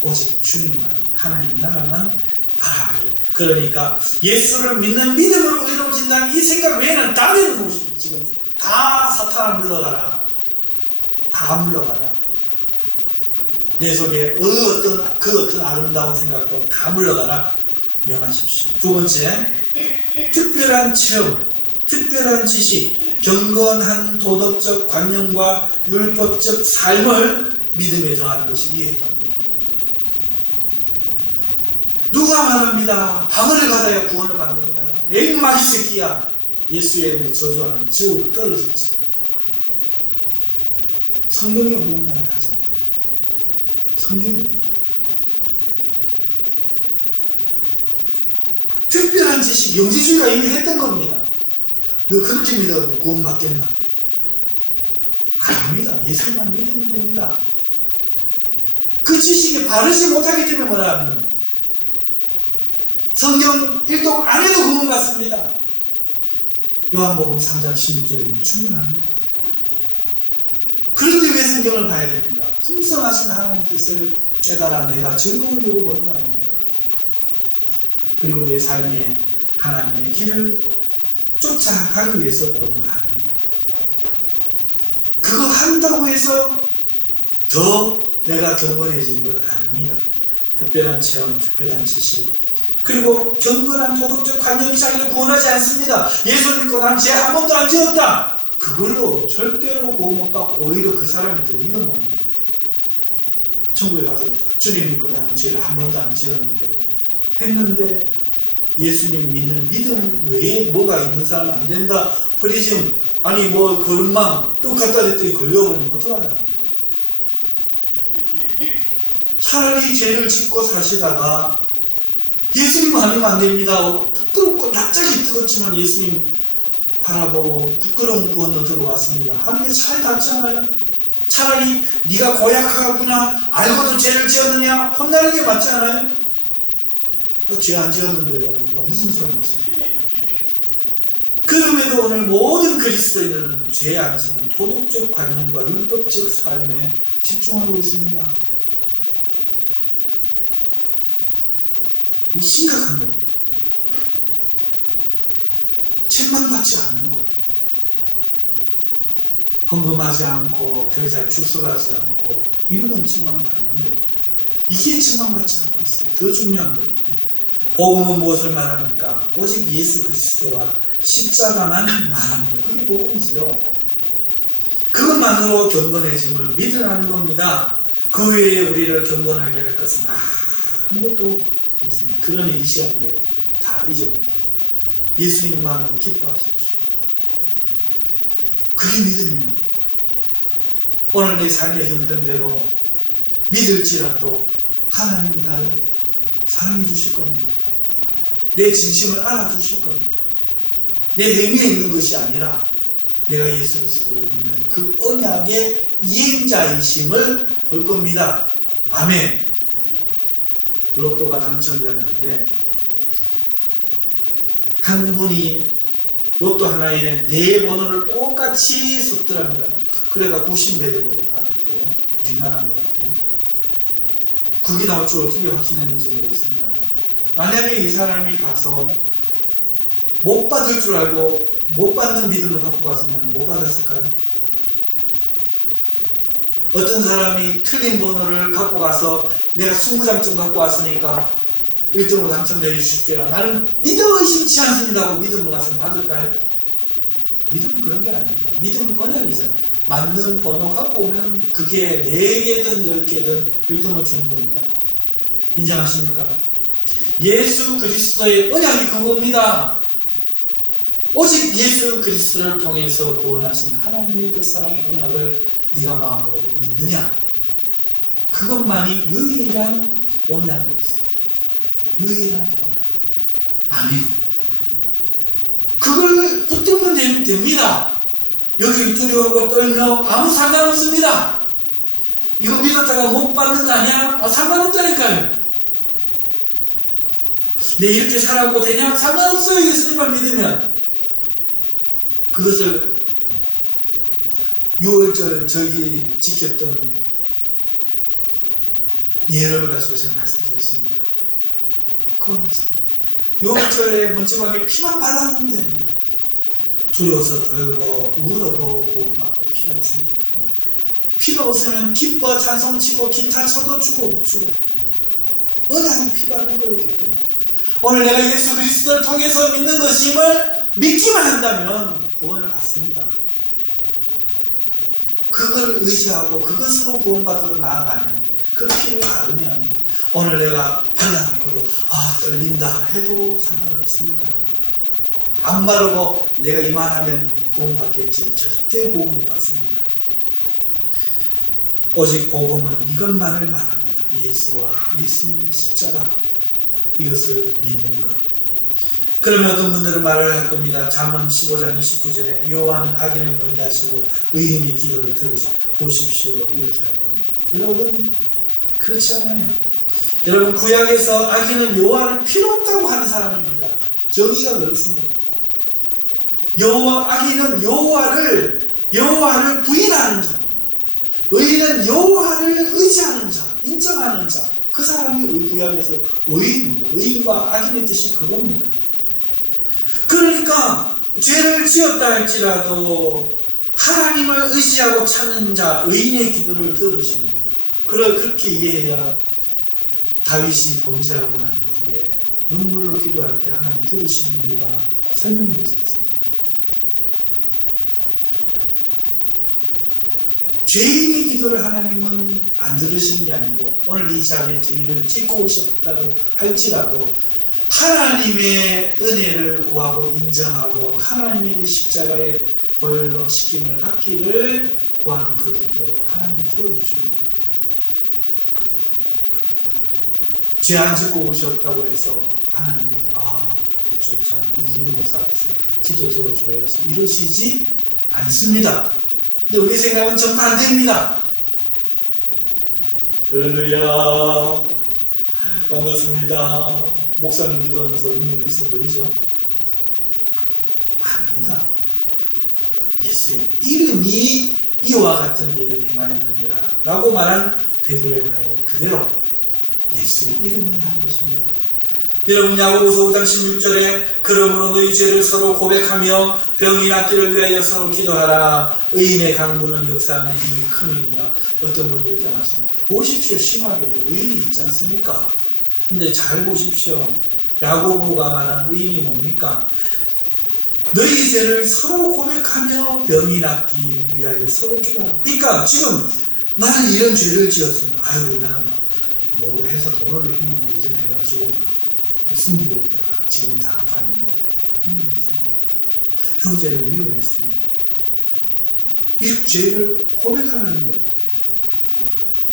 오직 주님만, 하나님 나라만 바라봐요. 그러니까 예수를 믿는 믿음으로 이루어진다는 이 생각 외에는 다 내려놓으십시오. 지금 다 사탄아 물러가라. 다 물러가라. 내 속에 그 어떤 아름다운 생각도 다 물러가라. 명하십시오. 두 번째, 특별한 체험, 특별한 지식, 경건한 도덕적 관념과 율법적 삶을 믿음에 더하는 것이 이에 해당됩니다. 누가 말합니다. 방언을 받아야 구원을 받는다. 앵마이 새끼야. 예수의 이름으로 저주하는 지옥으로 떨어질지. 성경이 없는 말을 하잖아요. 성경이 없는 말. 특별한 지식, 영지주의가 이미 했던 겁니다. 너 그렇게 믿어도 구원 받겠나? 아닙니다. 예수만 믿으면 됩니다. 그 지식이 바르지 못하기 때문에 뭐라 하는 겁니다. 성경 일독 안 해도 구원 받습니다. 요한복음 3장 16절이면 충분합니다. 그런데 왜 성경을 봐야 됩니까? 풍성하신 하나님 뜻을 깨달아 내가 즐거우려고 보는 거 아닙니까? 그리고 내 삶에 하나님의 길을 쫓아가기 위해서 보는 거 아닙니까? 그거 한다고 해서 더 내가 경건해지는 건 아닙니다. 특별한 체험, 특별한 지식, 그리고 경건한 도덕적 관념이 자기를 구원하지 않습니다. 예수 믿고 난 죄 한 번도 안 지었다. 그걸로 절대로 구원 못 받고 오히려 그 사람이 더 위험합니다. 천국에 가서 주님 믿고 나는 죄를 한 번도 안 지었는데 했는데 예수님 믿는 믿음 외에 뭐가 있는 사람은 안 된다. 프리즘 아니 뭐 걸음망 또 갖다 댔더니 걸려버리면 어떡하냐. 차라리 죄를 짓고 사시다가 예수님 아니면 안 됩니다. 부끄럽고 납작이 뜨겁지만 예수님 바라보고 부끄러운 구원도 들어왔습니다 하는 게 차라리 낫지 않아요? 차라리 네가 고약하구나 알고도 죄를 지었느냐 혼나는 게 맞지 않아요? 죄 안 지었는데 무슨 소용이 있습니까? 그럼에도 오늘 모든 그리스도인들은 죄 안 짓는 도덕적 관념과 율법적 삶에 집중하고 있습니다. 이 심각한 겁니다. 책망받지 않는 거예요. 헌금하지 않고 교회 잘 출석하지 않고 이런 건 책망받는데 이게 책망받지 않고 있어요. 더 중요한 거예요. 복음은 무엇을 말합니까? 오직 예수 그리스도와 십자가만 말합니다. 그게 복음이지요. 그것만으로 경건해짐을 믿으라는 겁니다. 그 외에 우리를 경건하게 할 것은 아무것도 없습니다. 그러니 이 시간 후에 다 잊어버립시오. 예수님만으로 기뻐하십시오. 그게 믿음입니다. 오늘 내 삶의 형편대로 믿을지라도 하나님이 나를 사랑해 주실 겁니다. 내 진심을 알아주실 겁니다. 내 행위에 있는 것이 아니라 내가 예수 그리스도를 믿는 그 언약의 이행자이심을 볼 겁니다. 아멘. 로또가 당첨되었는데 한 분이 로또 하나에 4번호를 똑같이 썼더랍니다. 그래가 90몇 억을 받았대요. 유난한 것 같아요. 그게 나올 줄 어떻게 확신했는지 모르겠습니다. 만약에 이 사람이 가서 못 받을 줄 알고 못 받는 믿음을 갖고 갔으면 못 받았을까요? 어떤 사람이 틀린 번호를 갖고 가서 내가 20장쯤 갖고 왔으니까 1등으로 당첨되어 주실게요. 나는 믿어 의심치 않습니다 하고 믿음으로 가서 받을까요? 믿음은 그런 게 아닙니다. 믿음은 언약이잖아요. 맞는 번호 갖고 오면 그게 4개든 10개든 1등을 주는 겁니다. 인정하십니까? 예수 그리스도의 언약이 그겁니다. 오직 예수 그리스도를 통해서 구원하신 하나님의 그 사랑의 언약을 네가 마음으로 믿느냐? 그것만이 유일한 언약이었어요. 유일한 언약. 아멘. 그걸 붙들면 됩니다. 여기 두려워하고 떨며 아무 상관없습니다. 이거 믿었다가 못 받는 거 아니야? 상관없다니까요. 내 이렇게 살아고 되냐? 상관없어요. 예수님만 믿으면. 그것을 6월절 저기 지켰던 예를 가지고 제가 말씀드렸습니다. 그건 맞아요. 6월절에 문지방에 피만 발라놓으면 되는 거예요. 두려워서 떨고 울어도 구원받고 피가 있습니다. 피가 없으면 기뻐 찬송치고 기타 쳐도 죽어요. 언약이 피 바른 거였기 때문에 오늘 내가 예수 그리스도를 통해서 믿는 것임을 믿기만 한다면 구원을 받습니다. 그걸 의지하고 그것으로 구원받으러 나아가면 그 피를 바르면 오늘 내가 발라놓고도 떨린다 해도 상관없습니다. 안 바르고 내가 이만하면 구원받겠지 절대 구원 못 받습니다. 오직 복음은 이것만을 말합니다. 예수와 예수님의 십자가 이것을 믿는 것. 그러면 어떤 분들은 말을 할 겁니다. 잠언 15장 29절에 여호와는 악인을 멀리하시고 의인의 기도를 보십시오 이렇게 할 겁니다. 여러분 그렇지 않아요. 여러분 구약에서 악인은 여호와를 필요 없다고 하는 사람입니다. 정의가 그렇습니다. 악인은 여호와를 부인하는 자, 의인은 여호와를 의지하는 자, 인정하는 자, 그 사람이 구약에서 의인입니다. 의인과 악인의 뜻이 그겁니다. 그러니까 죄를 지었다 할지라도 하나님을 의지하고 찾는 자, 의인의 기도를 들으십니다. 그렇게 이해해야 다윗이 범죄하고 난 후에 눈물로 기도할 때 하나님 들으신 이유가 설명이 되지 않습니다. 죄인의 기도를 하나님은 안 들으시는 게 아니고 오늘 이 자리에 죄를 짓고 오셨다고 할지라도 하나님의 은혜를 구하고 인정하고 하나님의 그 십자가의 보혈로 씻김을 받기를 구하는 그 기도 하나님이 들어주십니다. 죄 안 짓고 오셨다고 해서 하나님이 저 참 의인으로 살아서 기도 들어줘야지 이러시지 않습니다. 근데 우리 생각은 정말 안 됩니다. 할렐루야, 반갑습니다. 목사님 기도하는 저 능력이 있어 보이죠? 아닙니다. 예수의 이름이 이와 같은 일을 행하였느니라 라고 말한 베드로의 말 그대로 예수의 이름이 한 것입니다. 여러분, 야고보서 5장 16절에 그러므로 너희 죄를 서로 고백하며 병이 낫기를 위하여 서로 기도하라. 의인의 강구는 역사하는 힘이 큼이니라. 어떤 분이 이렇게 말씀합니다. 보십시오, 신학에도 의인이 있지 않습니까? 근데 잘 보십시오. 야고보가 말한 의인이 뭡니까? 너희 죄를 서로 고백하며 병이 낫기 위하여 서로 기도하라. 그러니까 지금 나는 이런 죄를 지었습니다. 아이고, 나는 막 뭐로 해서 돈을 횡령 예전해가지고 막 숨기고 있다가 지금 다 갚았는데 형제를 미워했습니다. 이 죄를 고백하라는 거예요.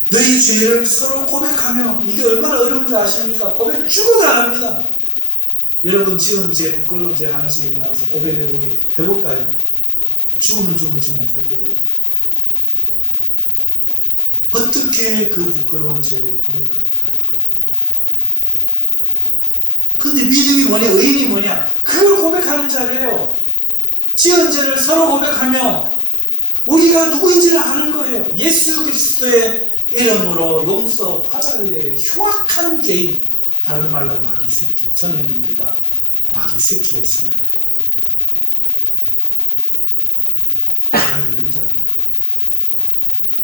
너희 죄를 서로 고백하며, 이게 얼마나 어려운지 아십니까? 고백 죽어도 안 합니다. 여러분, 지금 제 부끄러운 죄 하나씩 나와서 고백해보기 해볼까요? 죽으면 죽지 못할 거예요. 어떻게 그 부끄러운 죄를 고백합니까? 근데 믿음이 뭐냐, 의인이 뭐냐, 그걸 고백하는 자리예요. 지은 죄를 서로 고백하며 우리가 누구인지를 아는 거예요. 예수 그리스도의 이름으로 용서 받아야 될 흉악한 죄인, 다른 말로 마귀 새끼. 전에는 우리가 마귀 새끼였으나 이런 자입니다.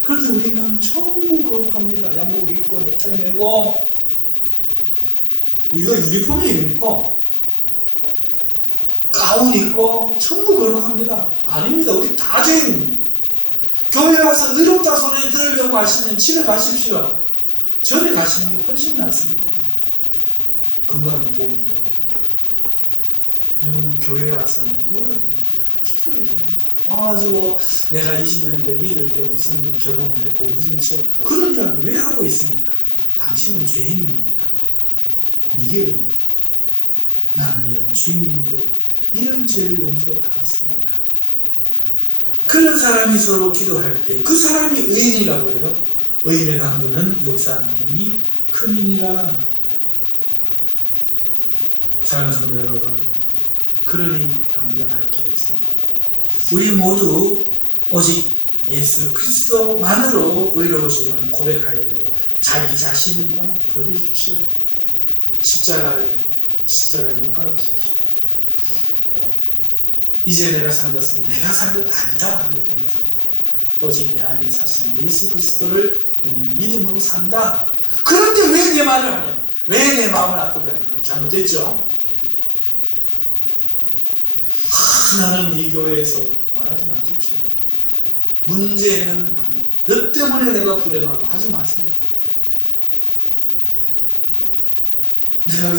그런데 우리는 전부 거룩합니다. 양복 입고 넥타이 매고, 이거 유니폼이에요, 유니폼. 가운 입고 전부 거룩합니다. 아닙니다. 우리 다 죄인입니다. 교회 와서 의롭다 소리 들으려고 하시면 집에 가십시오. 절에 가시는 게 훨씬 낫습니다. 건강에 도움이 되고요. 여러분, 교회에 와서는 울어야 됩니다. 기도해야 됩니다. 와가지고 내가 20년대 믿을 때 무슨 경험을 했고 무슨 체험, 그런 이야기 왜 하고 있습니까? 당신은 죄인입니다. 미개인. 나는 이런 죄인인데 이런 죄를 용서받았습니다. 그런 사람이 서로 기도할 때 그 사람이 의인이라고 해요. 의인의 강도는 역사하는 힘이 큼이니라. 사랑하는 성도 여러분, 그러니 변명할 게 없습니다. 우리 모두 오직 예수 그리스도만으로 의로우심을 고백하게 되고, 자기 자신은요 버리십시오. 십자가에 못 박으십시오. 이제 내가 산 것은 내가 산 것 아니다, 이렇게 말씀합니다. 오직 내 안에 사신 예수 그리스도를 믿는 믿음으로 산다. 그런데 왜 내 말을 하냐, 왜 내 마음을 아프게 하냐, 잘못됐죠? 나는 이 교회에서 말하지 마십시오. 문제는 너 때문에 내가 불행하고 하지 마세요. 내가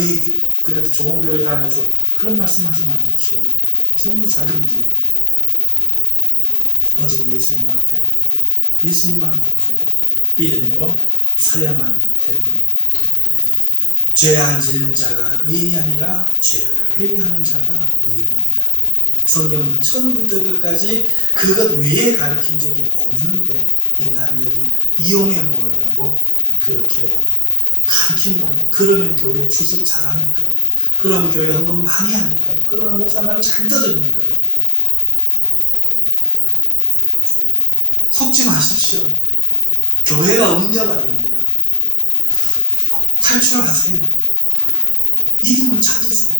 그래도 좋은 교회 다녀서 그런 말씀 하지 마십시오. 전부 자기 문제입니다. 오직 예수님 앞에 예수님만 붙들고 믿음으로 서야만 되는 겁니다. 죄 안 지는 자가 의인이 아니라 죄를 회개하는 자가 의인입니다. 성경은 처음부터 끝까지 그것 외에 가르친 적이 없는데 인간들이 이용해 먹으려고 그렇게 가르치는 겁니다. 그러면 교회 출석 잘하니까요. 그러면 교회 헌금 많이 하니까요. 그러면 목사 말 잘 들으니까요. 속지 마십시오. 교회가 음녀가 됩니다. 탈출하세요. 믿음을 찾으세요.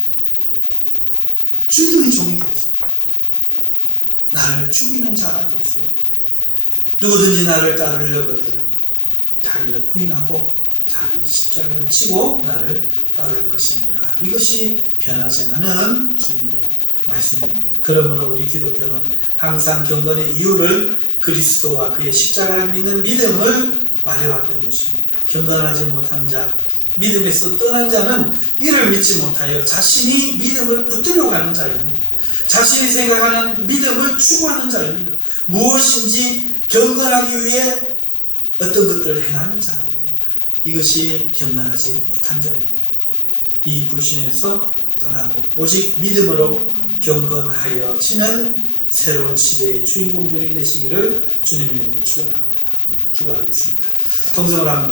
주님의 종이 되세요. 나를 죽이는 자가 되세요. 누구든지 나를 따르려거든 자기를 부인하고 자기 십자가를 지고 나를 따를 것입니다. 이것이 변하지 않은 주님의 말씀입니다. 그러므로 우리 기독교는 항상 경건의 이유를 그리스도와 그의 십자가를 믿는 믿음을 말해왔던 것입니다. 경건하지 못한 자, 믿음에서 떠난 자는 이를 믿지 못하여 자신이 믿음을 붙들려 가는 자입니다. 자신이 생각하는 믿음을 추구하는 자입니다. 무엇인지 경건하기 위해 어떤 것들을 행하는 자들입니다. 이것이 경건하지 못한 자입니다. 이 불신에서 떠나고 오직 믿음으로 경건하여지는 새로운 시대의 주인공들이 되시기를 주님의 이름으로 축원합니다. 기도하겠습니다. 통성을 한번